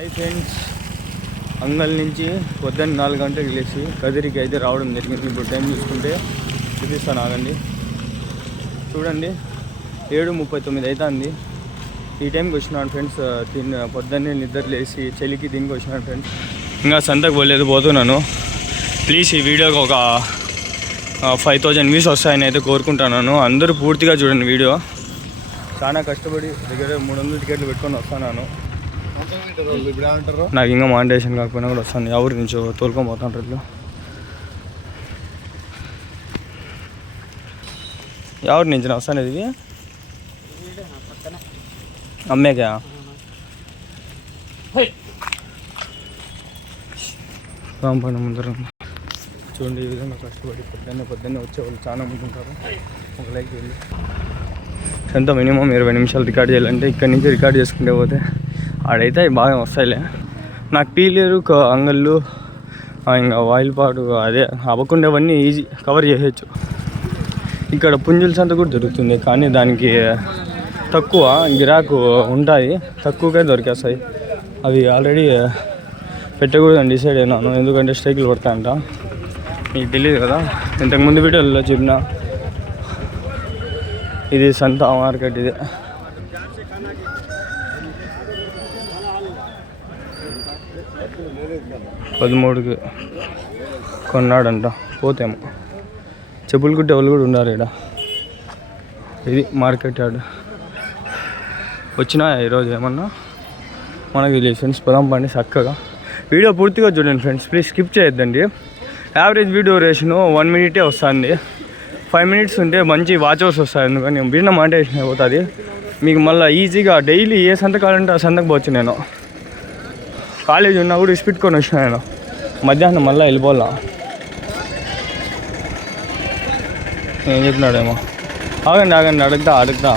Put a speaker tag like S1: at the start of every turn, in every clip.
S1: Hi friends అంగల్ నుంచి పొద్దున్న నాలుగు గంటలకు లేచి కదిరికి అయితే రావడం జరిగింది. ఇప్పుడు టైం చూసుకుంటే చూపిస్తాను ఆగండి. చూడండి ఏడు ముప్పై తొమ్మిది అవుతుంది ఈ టైంకి వచ్చినాను ఫ్రెండ్స్ తిన్న పొద్దున్నే నిద్ర లేచి చలికి దీనికి వచ్చినాను ఫ్రెండ్స్ ఇంకా సంతకు పోలేదు పోతున్నాను. ప్లీజ్ ఈ వీడియోకి ఒక ఫైవ్ థౌజండ్ వ్యూస్ వస్తాయని అయితే కోరుకుంటున్నాను. అందరూ పూర్తిగా చూడండి వీడియో. చాలా కష్టపడి దగ్గర మూడు వందల టికెట్లు పెట్టుకొని వస్తున్నాను. నాకు ఇంకా మానిటేషన్ కాకపోయినా కూడా వస్తాను. ఎవరి నుంచో తోలుకొని పోతాను ఇట్లా ఎవరి నుంచి వస్తాను ఇది. అమ్మేకా? రాంపండి ముందర. చూడండి ఈ విధంగా కష్టపడి పొద్దున్నే పొద్దున్నే వచ్చేవాళ్ళు చాలా మంది ఉంటారు. ఒక లైక్ వెళ్ళి ఎంత మినిమం ఇరవై నిమిషాలు రికార్డ్ చేయాలంటే ఇక్కడి నుంచి రికార్డ్ చేసుకుంటే పోతే ఆడైతే అవి బాగా వస్తాయిలే. నాకు పీలేరు అంగళ్ళు ఇంకా వాయిల్పాడు అదే అవ్వకుండేవన్నీ ఈజీ కవర్ చేయొచ్చు. ఇక్కడ పుంజుల సంత కూడా దొరుకుతుంది కానీ దానికి తక్కువ గిరాకు ఉంటాయి. తక్కువగా దొరికేస్తాయి. అవి ఆల్రెడీ పెట్టకూడదని డిసైడ్ అయినాను. ఎందుకంటే స్ట్రైకులు పడతాయంట. మీకు తెలియదు కదా. ఇంతకుముందు వీడియోలో చెప్పిన ఇది సంత మార్కెట్ ఇది. పదమూడుకి కొన్నాడంట పోతేమో. చెప్పులు కుట్టే వాళ్ళు కూడా ఉన్నారు ఇక్కడ ఇది మార్కెట్ యార్డ్. వచ్చినా ఈరోజు ఏమన్నా? మనకి తెలియదు ఫ్రెండ్స్ పొలం పండి చక్కగా. వీడియో పూర్తిగా చూడండి ఫ్రెండ్స్ ప్లీజ్ స్కిప్ చేయొద్దండి. యావరేజ్ వీడియో రేషను వన్ మినిటే వస్తుంది. ఫైవ్ మినిట్స్ ఉంటే మంచి వాచర్స్ వస్తాయి ఎందుకని భిన్న మాంటేషన్ పోతుంది. మీకు మళ్ళీ ఈజీగా డైలీ ఏ సంతకాలంటే ఆ సంతకు పోవచ్చు నేను. కాలేజ్ ఉన్నా కూడా ఇసిపెట్టుకొని వచ్చిన నేను. మధ్యాహ్నం మళ్ళీ వెళ్ళిపోలా ఏం చెప్పినాడేమో ఆగండి ఆగండి అడుగుతా అడుగుతా.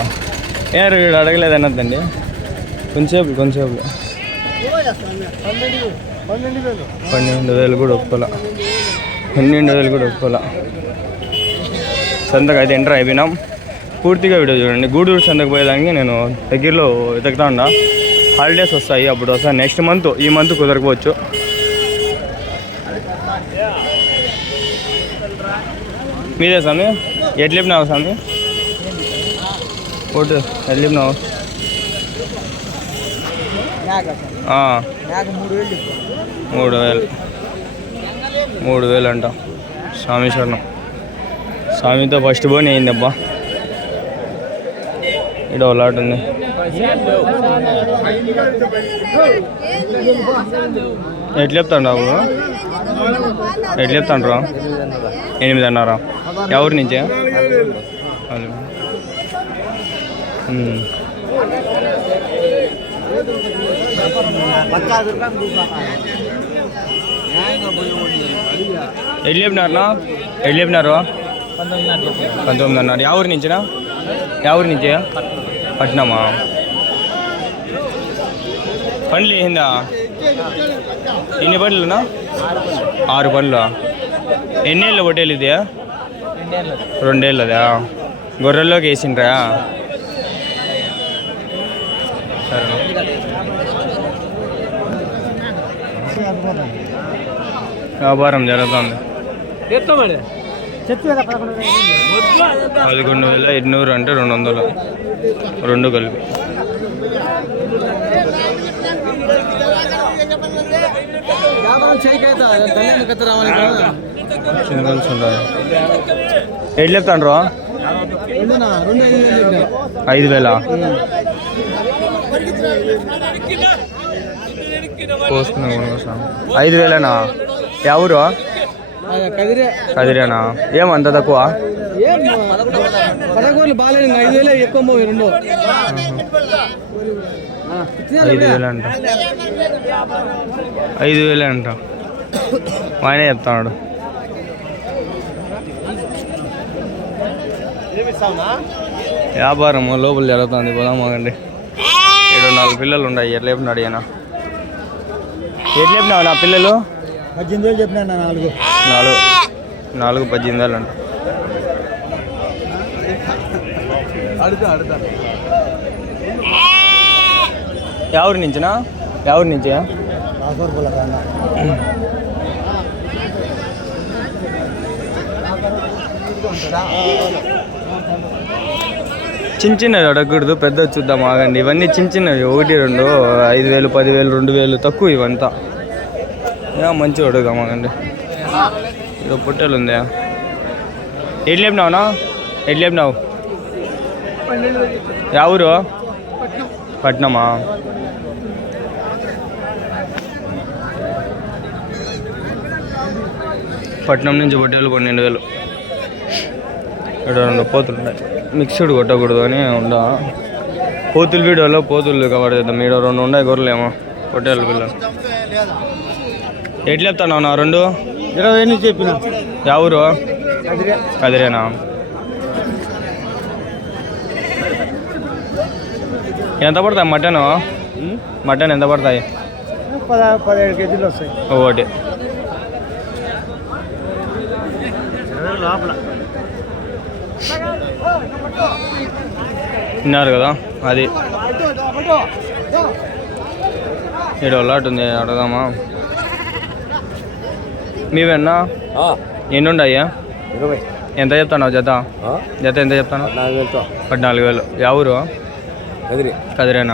S1: ఏ వీడు అడగలేదు అనొద్దండి కొంచెంసేపు కొంచెంసేపు.
S2: పన్నెండు వేలు
S1: కూడా ఒప్పుకోలే పన్నెండు వేలు కూడా ఒప్పుకోలే సంతకు అయితే ఎంటర్ అయిపోయినాం. పూర్తిగా వీడియో చూడండి. గూడూరు సంతకు పోయేదానికి నేను దగ్గరలో వెతుకుతా ఉన్నా. హాలిడేస్ వస్తాయి అప్పుడు వస్తాయి నెక్స్ట్ మంత్ ఈ మంత్ కుదరకపోవచ్చు. మీదే స్వామి? ఎట్లా చెప్పినావు స్వామి? ఓటు ఎట్లా చెప్పినావు
S2: మూడు వేలు.
S1: మూడు వేలు అంట. స్వామి స్వర్ణం స్వామితో ఫస్ట్ బోని అయిందబ్బా. ఇక్కడ లాట్ ఉంది. ఎట్లా చెప్తాను బాబు ఎట్లా చెప్తాను రా ఎనిమిది అన్నారా ఎవరి నుంచే? ఎట్లు ఉమ్. ఎట్లా చెప్పినారనా ఎట్లా చెప్పినారు పంతొమ్మిది అన్నారు ఎవరి నుంచినా? ఎవరి నుంచి? పట్టినామా పండ్లు వేసిందా ఎన్ని పండ్లునా ఆరు పండ్లు? ఎన్నేళ్ళు పొట్టేలు ఇదే రెండేళ్ళదా? గొర్రెల్లోకి వేసిండ్రా? సరే వ్యాపారం జరుగుతుంది.
S2: పదకొండు వేల
S1: ఎన్నూరు అంటే రెండు వందలు. రెండు కలిపి
S2: వ్యాపారం చేయకైతే తల్లి కత్త రావాలి
S1: సింగల్స్ ఉంటాయి ఎట్లా చెప్తాను రా
S2: రెండునా రెండు ఐదు వేలు
S1: ఐదు వేలేనా? ఎవరు
S2: కదిరే.
S1: కదిరేనా? ఏమంత తక్కువ?
S2: పదకొండు బాగాలేదు ఇంకా ఐదు వేలే ఎక్కువ పోయి రెండు.
S1: ఐదు వేలు అంట. ఐదు వేలే అంట ఆయనే చెప్తాడు. వ్యాపారం లోపల జరుగుతుంది పోదామాగండి ఏడు నాలుగు పిల్లలు ఉన్నాయి ఎట్లా చెప్పినాడు ఈయన ఎట్లా చెప్పినావు నా పిల్లలు?
S2: పద్దెనిమిది వేలు చెప్పినా నాలుగు.
S1: నాలుగు. నాలుగు పద్దెనిమిది వేలు అంట
S2: అడుగుతా అడుగుతా
S1: ఎవరి నుంచినా? ఎవరి నుంచి? చిన్న చిన్నవి అడగకూడదు పెద్ద చూద్దాం ఆగండి. ఇవన్నీ చిన్న చిన్నవి ఒకటి రెండు ఐదు వేలు పదివేలు రెండు వేలు తక్కువ ఇవంతా. మంచిగా అడుగుదాం ఆగండి. ఇది పొట్టెలు ఉందా ఎట్లు లేపినావునా? యా ఊరు పట్నమా పట్నం నుంచి పొట్టేలు పన్నెండు వేలు ఇక్కడ రెండు పోతులు ఉన్నాయి మిక్స్డ్ కొట్టకూడదు అని ఉండా పోతుల వీడియోలో పోతులు కవర్ చేద్దాం ఈడ రెండు ఉన్నాయి గొర్రెలేమో పొట్టేలు పిల్లలు ఎట్లా చెప్తాను నా రెండు
S2: ఇరవై నుంచి చెప్పిన
S1: యా ఊరు కదిరేనా ఎంత పడతాయి మటన్? మటన్ ఎంత పడతాయి?
S2: పద పదిహేడు కేజీలు వస్తాయి.
S1: ఒకటి. విన్నారు కదా అది. లాట్ ఉంది అడగదామా మీవెన్నా ఎన్ని ఉన్నాయా
S2: ఇరవై.
S1: ఎంత చెప్తాను జత? జత ఎంత చెప్తాను? పద్నాలుగు వేలు యా ఊరు
S2: కదిరి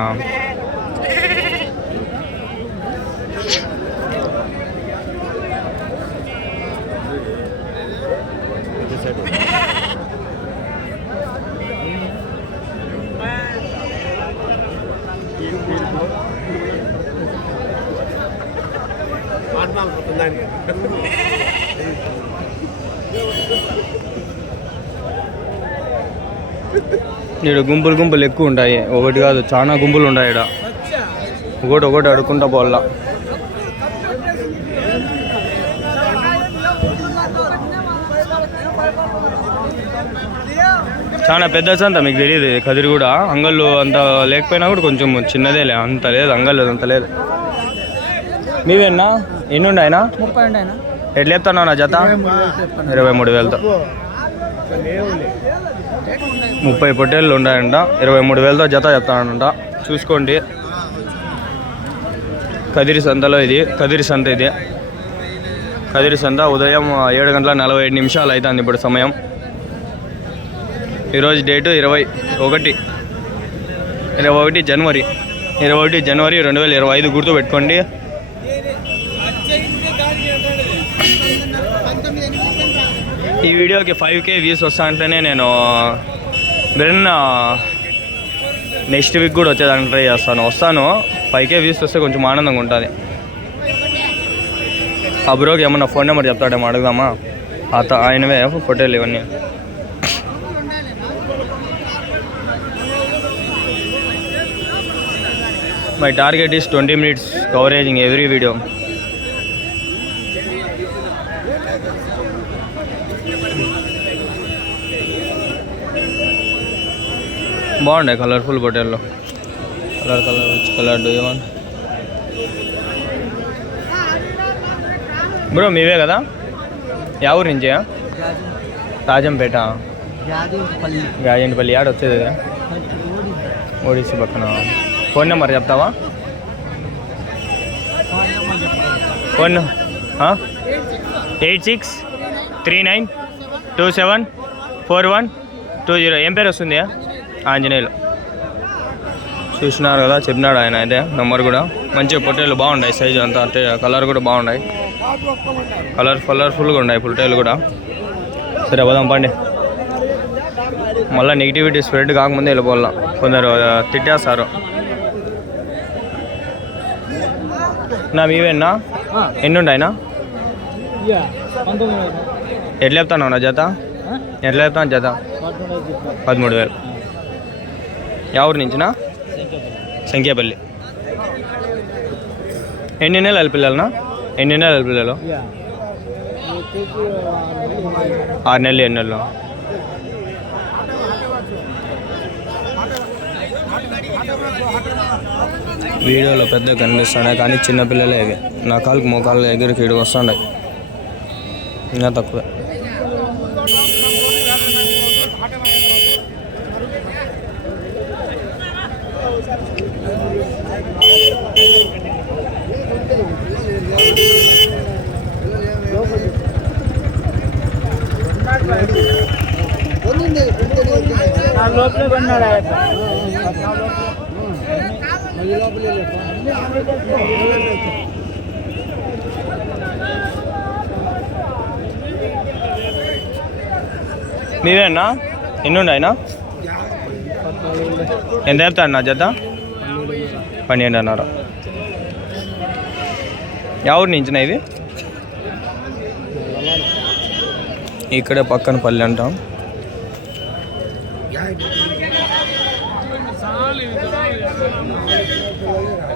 S1: ఇక్కడ గుంపులు గుంపులు ఎక్కువ ఉంటాయి. ఒకటి కాదు చాలా గుంపులు ఉంటాయి ఇక్కడ ఒకటి ఒకటి అడుక్కుంటా పోవాలా. చాలా పెద్ద సంత మీకు తెలియదు కదిరి కూడా. అంగళ్ళు అంత లేకపోయినా కూడా కొంచెం చిన్నదేలే అంత లేదు అంగళ్ళు అంత లేదు. మీవేనా? ఎన్ని ఉన్నాయినా
S2: ముప్పై
S1: ఎట్లా చెప్తాను నా జత? ఇరవై మూడు వేలతో. ముప్పై పొట్టేళ్ళు ఉన్నాయంట. ఇరవై మూడు వేలతో జత చెప్తానంట చూసుకోండి. కదిరి సంతలో ఇది. కదిరి సంత ఇది. కదిరి సంత ఉదయం ఏడు గంటల నలభై ఐదు నిమిషాలు అవుతుంది ఇప్పుడు సమయం. ఈరోజు డేటు ఇరవై ఒకటి. ఇరవై ఒకటి జనవరి. ఇరవై ఒకటి జనవరి రెండు వేల ఇరవై ఐదు గుర్తు పెట్టుకోండి ఈ వీడియోకి ఫైవ్ కే వ్యూస్ వస్తా అంటేనే నేను బ్రెన్ నెక్స్ట్ వీక్ కూడా వచ్చేదానికి ట్రై చేస్తాను. వస్తాను. ఫైవ్ కే వ్యూస్ వస్తే కొంచెం ఆనందంగా ఉంటుంది. ఆ బ్రోకి ఏమన్నా ఫోన్ నెంబర్ చెప్తాడేమో అడుగుదామా? అత ఆయనవే ఫోటోలు ఇవన్నీ my target is twenty minutes కవరేజింగ్ every video బాగుండే colourful బొటల్లో. Colour colour which colour do you bro మీవే కదా? యా ఊరు నుంచి రాజంపేట. గాజంటిపల్లి ఆడ వచ్చేది కదా ఒడిసి పక్కన. ఫోన్ నెంబర్ చెప్తావా? Phone eight six three nine two seven four one two zero. ఏం పేరు వస్తుంది ఆంజనేయులు. చూసినారు కదా చెప్పినాడు ఆయన అయితే నంబర్ కూడా. మంచిగా పొట్టేలు బాగున్నాయి సైజు అంతా అంటే కలర్ కూడా బాగున్నాయి. కలర్ కలర్ఫుల్గా ఉన్నాయి పొట్టేలు కూడా. సరే పోదాం పండి. మళ్ళీ నెగిటివిటీ స్ప్రెడ్ కాకముందే వెళ్ళిపోవాలా. కొందరు తిట్టేస్తారు. నా మీవేనా? ఎన్ని ఉన్నాయినా
S2: పంతొమ్మిది
S1: ఎట్లా చెప్తాను నా జత? ఎట్లా చెప్తాను జత? పదమూడు వేలు. ఎవరి నుంచినా సంఖ్యాపల్లి ఎన్ని నెలల పిల్లలనా ఎన్ని నెలల పిల్లలు ఆరు నెలలు ఎన్ని నెలలు వీడియోలో పెద్ద కనిపిస్తున్నాయి కానీ చిన్నపిల్లలే ఇవి నా కాలుకి మోకాళ్ళు ఎగిరికి ఇడికి వస్తున్నాయి ఇంకా తక్కువే మీవేనా? ఎన్ని ఉన్నాయినా ఎంత చెప్తాడు నా జత? పన్నెండు అన్నారు ఎవరు నించిన ఇవి ఇక్కడే పక్కన పల్లె అంటాం.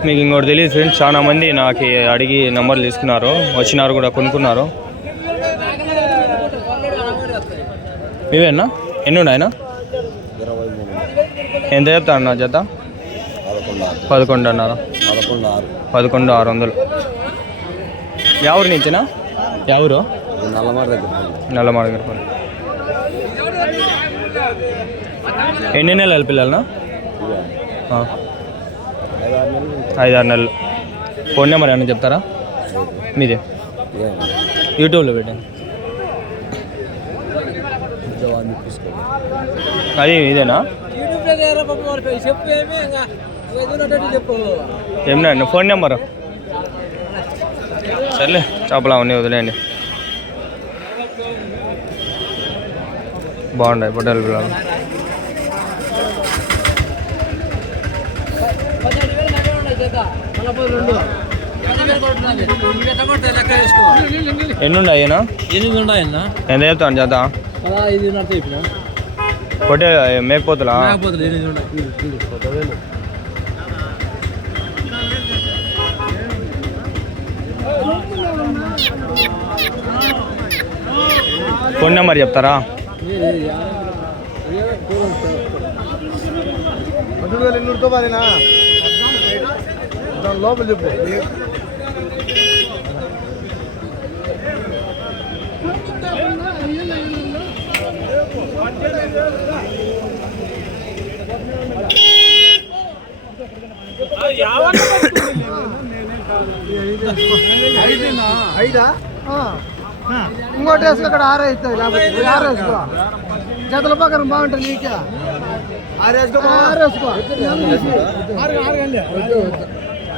S1: మీకు ఇంకోటి తెలియదు ఫ్రెండ్స్ చాలా మంది నాకు అడిగి నెంబర్లు తీసుకున్నారు వచ్చినారు కూడా కొనుక్కున్నారు. ఇవేనా ఎన్ని ఉన్నాయనా ఎంత చెప్తాను నా జత?
S2: పదకొండు ఆరు.
S1: పదకొండు అన్నారు
S2: పదకొండు ఆరు
S1: వందలు. ఎవరు నుంచినా? ఎవరు
S2: ఇది నల్లమారి దగ్గర.
S1: నల్లమాడ గారి ఎన్ని నెలలు పిల్లలనా ఆ,
S2: ఐదు ఆరు నెలలు.
S1: ఫోన్ నెంబర్ ఏమైనా చెప్తారా? మీదే. యూట్యూబ్లో పెట్టండి అది ఇదేనా?
S3: చెప్పు ఏమి ఇంకా? చెప్పు.
S1: ఏమన్నా ఫోన్ నెంబరు. సర్లే చేపలు అవన్నీ వదిలేయండి. బాగున్నాయి పొట్టేలు పిల్లలు
S3: పదిహేడు వేలు నడే ఉన్నాయి చేత నలభై రెండు పదివేలు కొడుతున్నది ఇవి ఎట్లా కొడతాయి లెక్క వేసుకో
S1: ఎన్ని ఉన్నాయి
S3: ఎనిమిది
S1: ఎంత చెప్తాను చేత
S3: చెప్పిన
S1: పొట్టే మేకపోతులా?
S3: ఎనిమిది ఉన్నాయి
S1: ఫోన్ నెంబర్ చెప్తారా?
S2: ఎన్నూరుతో పదినా దాని లోపల చెప్పు ఐదా? ఇంకోటి వేసుకో అక్కడ ఆరు అవుతుంది లేకపోతే ఆరు వేసుకో. జతల పక్కన బాగుంటుంది నీకే. ఆరు వేసుకో ఆరు. వేసుకో ఆరు ఆరు.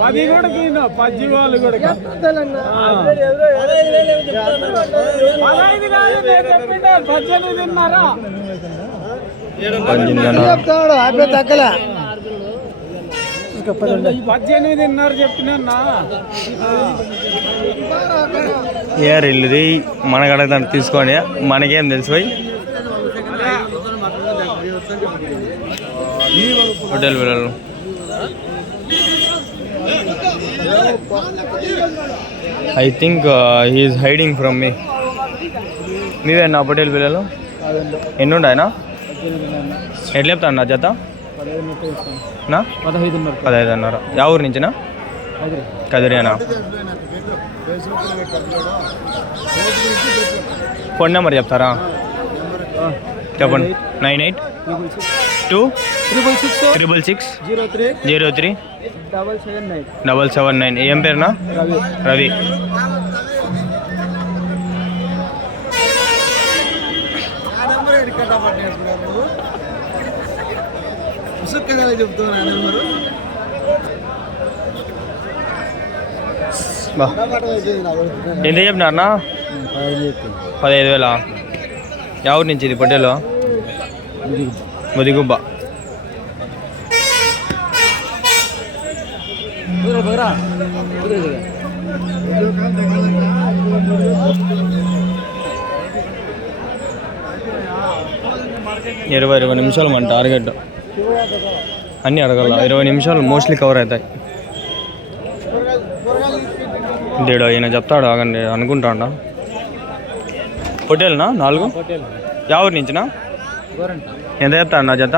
S4: పది కూడా కీన పది వాళ్ళు కూడా పదహైదు కాదు
S1: పద్దెనిమిది అన్నారు
S2: చెప్తాడు? తగ్గలే.
S4: పద్దెనిమిదిన్నర చెప్పినా
S1: ఏ ఇల్లుది మనకు అడగదాన్ని తీసుకొని మనకేం తెలుసు పోయి హోటల్ పిల్లలు I think he's hiding from me మీవే నా హోటల్ పిల్లలు? ఎన్ని ఉన్నాయనా ఎట్లా చెప్తాను నా జత? నా?
S3: పదహైదున్నర.
S1: పదహైదు అన్నారు యా ఊరు నుంచినా? కదిరేనా? ఫోన్ నెంబర్ చెప్తారా? చెప్పండి. Nine eight? Two
S3: triple six
S1: triple six
S3: zero three
S1: zero three
S3: double seven nine
S1: double seven nine ఏం పేరునా?
S3: రవి.
S1: రవి. ఎంత చెప్పినారనా పదహైదు వేల? ఎవరి నుంచి ఇది పొట్టేలో? ముదిగుబ్బ ఇరవై ఇరవై నిమిషాలు మన టార్గెట్. అన్నీ అడగల. ఇరవై నిమిషాలు మోస్ట్లీ కవర్ అవుతాయి. దేడు ఈయన చెప్తాడు? ఆగండి అనుకుంటాడా? పొట్టేలునా నాలుగు? ఎవరి నుంచినా? ఎంత చెప్తాను నా జత?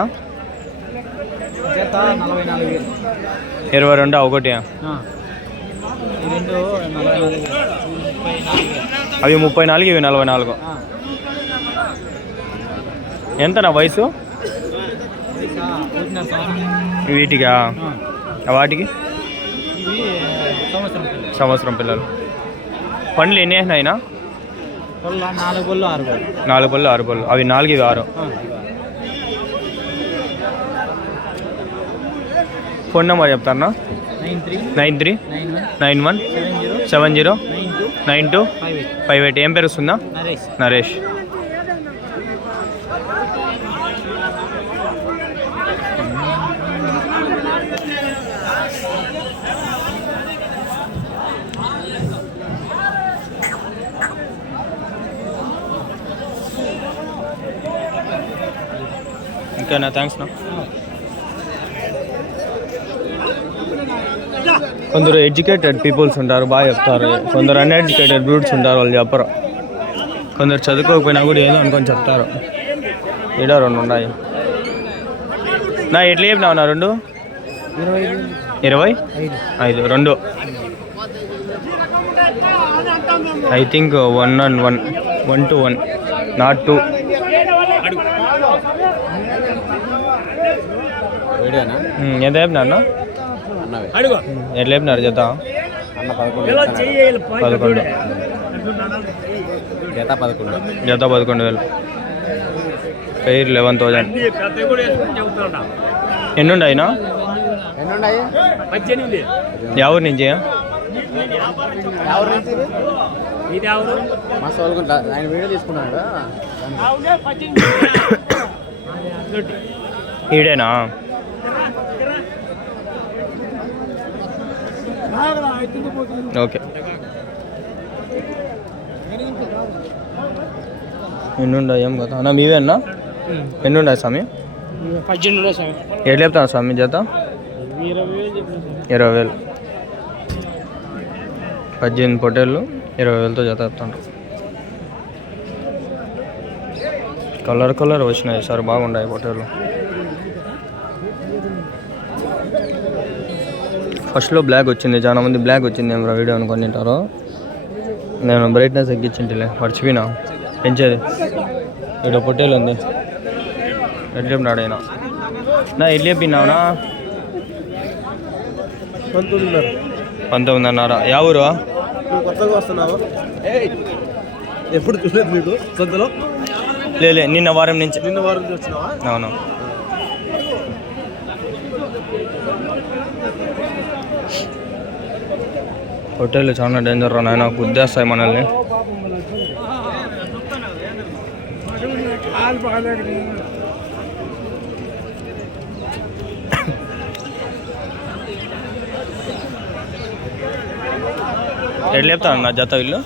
S1: ఇరవై రెండు ఒకటి. అవి ముప్పై నాలుగు ఇవి నలభై నాలుగు. ఎంత నా వయసు? వీటికా. వాటికి?
S2: సంవత్సరం పిల్లలు.
S1: పండ్లు ఎన్ని అయినా
S2: నాలుగు పొల్లు ఆరు పొల్లు
S1: నాలుగు పళ్ళు ఆరు పళ్ళు. అవి నాలుగు ఇవి ఆరు. ఫోన్ నెంబర్ చెప్తారా
S2: nine three
S1: nine three
S2: nine one seven zero nine two five eight
S1: ఏం పేరు వస్తుందా?
S2: నరేష్.
S1: నరేష్. ఇంకేనా థ్యాంక్స్ నా. కొందరు ఎడ్యుకేటెడ్ పీపుల్స్ ఉంటారు బాగా చెప్తారు. కొందరు అన్ఎడ్యుకేటెడ్ బ్రూట్స్ ఉంటారు వాళ్ళు చెప్పరు. కొందరు చదువుకోకపోయినా కూడా ఏదో అనుకొని చెప్తారు. ఈడ రెండు ఉన్నాయి. నా ఎట్లా చెప్పినావు నా రెండు?
S2: ఇరవై? ఐదు.
S1: రెండు. I think one and one. One two one. Not two.
S3: వీడియోనా
S1: ఎంత
S3: అన్నవే
S1: ఎట్లా చెప్పినారు జత?
S3: అన్న పదకొండు జత పదకొండు.
S1: జత పదకొండు వేలు. పెయిర్ లెవెన్ థౌజండ్ ఎన్నుండి అయినా
S3: ఎన్ని ఉన్నాయి
S1: ఎవరి నుంచి?
S3: ఆయన వీడియో తీసుకున్నాడు?
S1: ఈడేనా? ఓకే. ఎన్నుండా ఏం కదా అన్న మీవే అన్న? ఎన్నుండా స్వామి?
S2: పద్దెనిమిది స్వామి.
S1: ఎట్లా చెప్తాను స్వామి జత?
S2: ఇరవై వేలు చెప్పిన
S1: ఇరవై వేలు. పద్దెనిమిది పొట్టేళ్ళు ఇరవై వేలతో జత చెప్తాను. కలర్ కలర్ వచ్చినాయి సార్ బాగున్నాయి పొట్టేళ్ళు. ఫస్ట్లో బ్లాక్ వచ్చింది చాలా మంది బ్లాక్ వచ్చింది ఏమరా వీడియో అనుకొని తింటారు. నేను బ్రైట్నెస్ ఎక్కించింటిలే మర్చిపోయినా. పెంచేది ఇక్కడ పొట్టేలు ఉంది. ఎట్లా చెప్పినాడు ఆయన నా ఎట్లా చెప్పినావునా
S3: పంతొమ్మిదిన్నర.
S1: పంతొమ్మిదిన్నర. యా ఊరు?
S3: కొత్తగా వస్తున్నావు? ఎప్పుడు చూడలేదు మీకు సొంతలో?
S1: నిన్న వారం నుంచి.
S3: నిన్న వారం నుంచి వచ్చినావా?
S1: అవును. హోటల్ చాలా డేంజర్ రా నాయన గుద్దేస్తాయి మనల్ని. ఎట్లా చెప్తాను నా జత ఇల్లు?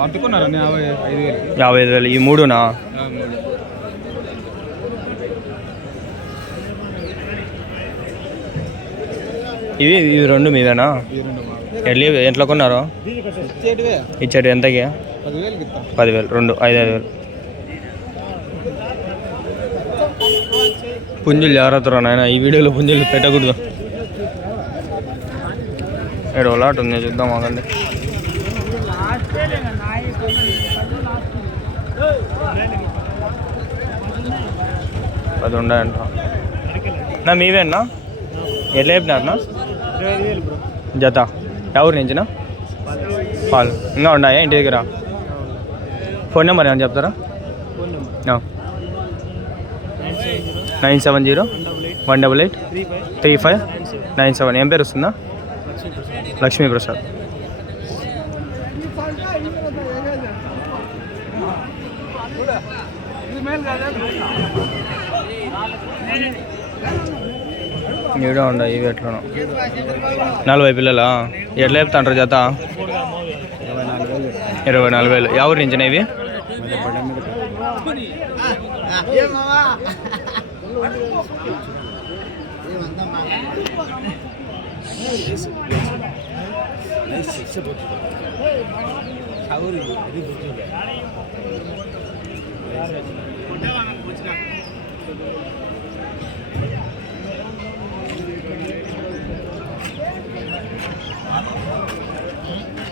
S2: పట్టుకున్నారు? యాభై ఐదు వేలు.
S1: యాభై ఐదు వేలు. ఈ మూడునా? ఇవి ఇవి రెండు మీవేనా ఎల్లి ఎట్లా కొన్నారు? ఇచ్చాడు ఎంతకి? పదివేలు రెండు ఐదు ఐదు వేలు. పుంజులు జాగ్రత్తరా నాయన? ఈ వీడియోలో పుంజులు పెట్టకూడదు. ఏడు లాట్ ఉంది చూద్దాం అదండి పది ఉన్నాయంట నా మీవేనా? ఎట్లా జత. ఎవరి నుంచినా పాలు. ఇంకా ఉన్నాయా ఇంటి దగ్గర? ఫోన్ నెంబర్ ఏమైనా చెప్తారా?
S2: Nine seven zero one double eight three five nine seven.
S1: ఏం పేరు వస్తుందా? లక్ష్మీప్రసాద్. ఈడే ఉండ ఇవి ఎట్లను నలభై పిల్లలా ఎట్లా చెప్తాంటారు జత
S3: ఇరవై నాలుగు వేలు
S1: ఎవరి నుంచిన ఇవి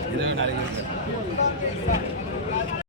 S3: இருபது நாளைக்கு